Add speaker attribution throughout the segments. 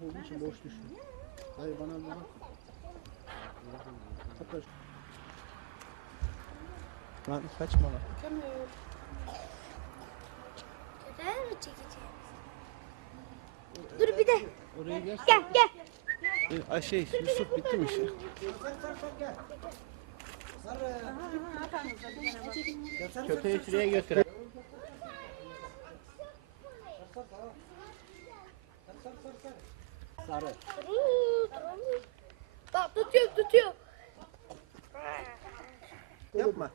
Speaker 1: olduğu için boş düşüyor. Hayır bana bir bak. Hatta lan kaçma lan.
Speaker 2: Tamam. Sefer mi çekeceğiz? Dur bir de.
Speaker 1: Oraya gel.
Speaker 2: Gel.
Speaker 1: Şey Yusuf bitti mi işi? Köpeği şuraya götür. Sarı.
Speaker 2: Bak tutuyor.
Speaker 1: Yapma.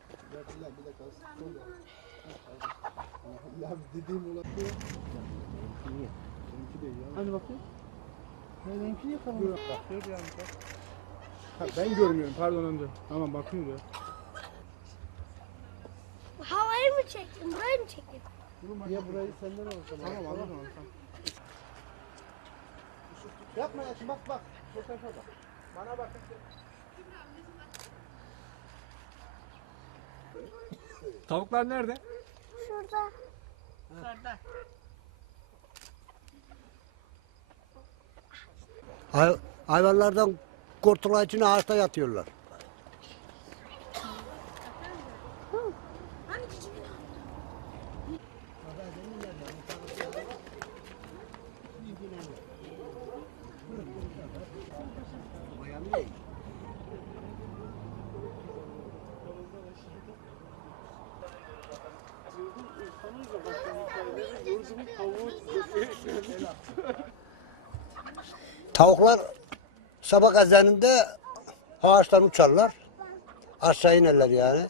Speaker 1: Ya dediğim olabilir. Benimki değil ya. Hadi bakayım. Benimki niye kapanıyor? Bakıyor yani. Ha, ben görmüyorum pardon önce. Tamam bakıyorum ya.
Speaker 2: Havayı mı çektin? Burayı mı çektin?
Speaker 1: Ya burayı senden alacağım. Tamam alırım tamam. Yapma ya bak. Bu tarafa bak. Bana bak. Tavuklar nerede?
Speaker 2: Şurada.
Speaker 3: Hayvanlardan kurtulmak için ağaçta yatıyorlar. Tavuklar sabah ezanında ağaçtan uçarlar. Aşağı inerler yani.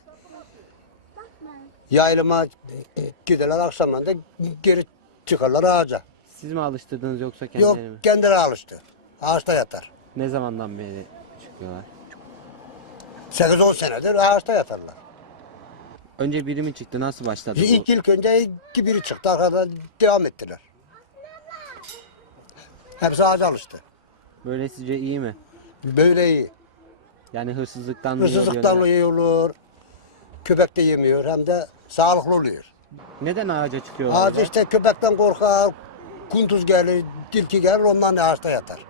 Speaker 3: Yaylıma giderler akşamdan da geri çıkarlar ağaca.
Speaker 4: Siz mi alıştırdınız yoksa kendileri
Speaker 3: Yok
Speaker 4: mi?
Speaker 3: kendileri alıştı. Ağaçta yatar.
Speaker 4: Ne zamandan beri çıkıyorlar?
Speaker 3: 8-10 senedir ağaçta yatarlar.
Speaker 4: Önce biri mi çıktı? Nasıl başladı bu?
Speaker 3: İlk önce biri çıktı arkadan devam ettiler. Hepsi ağaca alıştı.
Speaker 4: Böyle sizce iyi mi?
Speaker 3: Böyle iyi.
Speaker 4: Yani hırsızlıktan
Speaker 3: Hırsızlıktan iyi olur. Köpek de yemiyor hem de sağlıklı oluyor.
Speaker 4: Neden ağaca çıkıyorlar?
Speaker 3: Ağaç işte köpekten korkar, kunduz gelir, tilki gelir ondan ağaçta yatar.